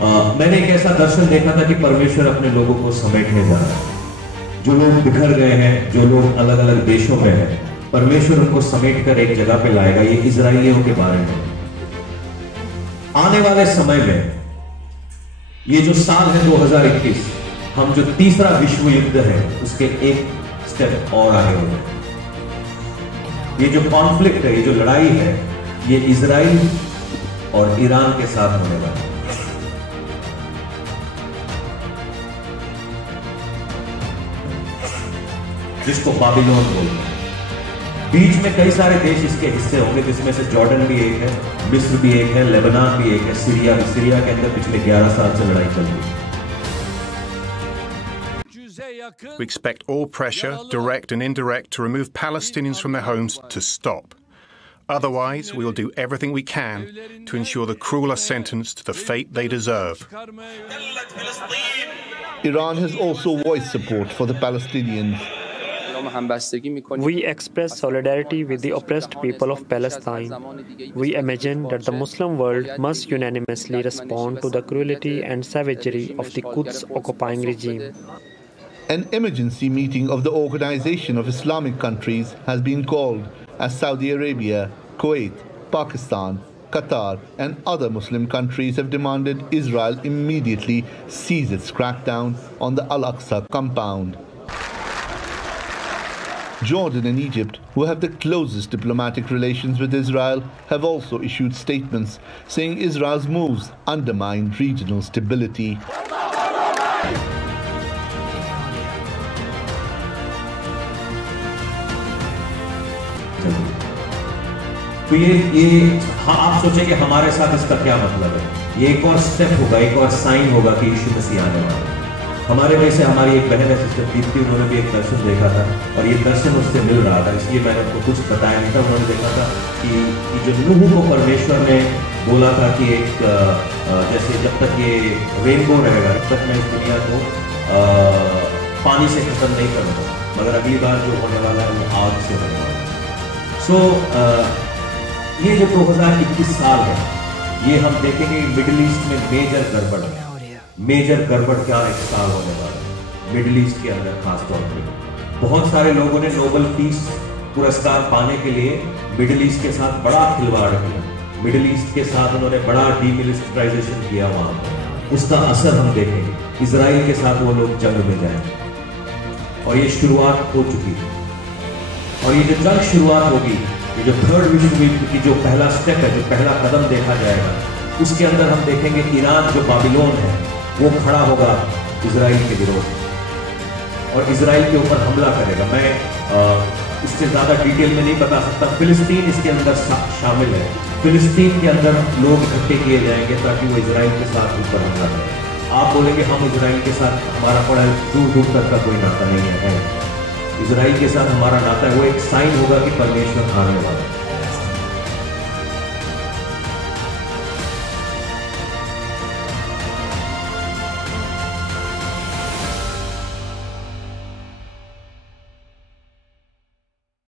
मैंने एक ऐसा दर्शन देखा था कि परमेश्वर अपने लोगों को समेटने जा रहा है। जो लोग बिखर गए हैं, जो लोग अलग अलग देशों में हैं, परमेश्वर उनको समेट कर एक जगह पे लाएगा। ये इजराइलियों के बारे में आने वाले समय में, ये जो साल है 2021, हम जो तीसरा विश्व युद्ध है उसके एक स्टेप और आगे हो गए। ये जो कॉन्फ्लिक्ट है, ये जो लड़ाई है, ये इजराइल और ईरान के साथ होने वाला है। जिसको बाबिलोन बोलते हैं। बीच में कई सारे देश इसके हिस्से होंगे, जिसमें से जॉर्डन भी एक है, मिस्र भी एक है, लेबनान भी एक है, सीरिया भी। सीरिया के अंदर पिछले 11 साल से लड़ाई चल रही है। We expect all pressure, direct and indirect, to remove Palestinians from their homes to stop. Otherwise, we will do everything we can to ensure the cruel are sentenced to the fate they deserve. Iran has also voiced support for the Palestinians. We express solidarity with the oppressed people of Palestine. We imagine that the Muslim world must unanimously respond to the cruelty and savagery of the Quds occupying regime. An emergency meeting of the Organization of Islamic Countries has been called as Saudi Arabia, Kuwait, Pakistan, Qatar and other Muslim countries have demanded Israel immediately cease its crackdown on the Al-Aqsa compound. Jordan and Egypt, who have the closest diplomatic relations with Israel, have also issued statements saying Israel's moves undermine regional stability. तो ये हाँ, आप सोचेंगे हमारे साथ इसका क्या मतलब है। ये एक और स्टेप होगा, एक और साइन होगा कि यीशु मसीह आने वाला है। हमारे में से हमारी एक बहन है सिस्टर दीप्ति, उन्होंने भी एक दर्शन देखा था और ये दर्शन उससे मिल रहा था, इसलिए मैंने उनको कुछ बताया नहीं था। उन्होंने देखा था कि जो नूह को परमेश्वर ने बोला था कि एक जैसे जब तक ये रेनबो रहेगा तब तक मैं इस दुनिया को पानी से खत्म नहीं करूँगा, मगर अगली बार जो होने वाला है वो आग से होने वाला है। सो ये जो 2021 साल है, ये हम देखेंगे मिडिल ईस्ट में मेजर गड़बड़ है। मेजर गड़बड़ क्या एक साल होने वाला है मिडिल ईस्ट के अंदर। खासतौर पर बहुत सारे लोगों ने नोबेल पीस पुरस्कार पाने के लिए मिडिल ईस्ट के साथ बड़ा खिलवाड़ किया। मिडिल ईस्ट के साथ उन्होंने बड़ा डीमिलिटराइजेशन किया वहां पर। उसका असर हम देखेंगे। इजराइल के साथ वो लोग जंग में जाएंगे और ये शुरुआत हो चुकी है। और ये जो जंग शुरुआत होगी, ये जो थर्ड विश्व युद्ध की जो पहला स्टेप है, जो पहला कदम देखा जाएगा, उसके अंदर हम देखेंगे ईरान जो बाबिलोन है वो खड़ा होगा इजराइल के विरोध और इजराइल के ऊपर हमला करेगा। मैं इससे ज़्यादा डिटेल में नहीं बता सकता। फिलिस्तीन इसके अंदर शामिल है। फिलिस्तीन के अंदर लोग इकट्ठे किए जाएंगे ताकि वो इजराइल के साथ ऊपर हमला करें। आप बोलेंगे हम इजराइल के साथ हमारा बड़ा दूर दूर तक का कोई नाता नहीं है। इजराइल के साथ हमारा नाता है। वो एक साइन होगा कि परमेश्वर आने वाला है।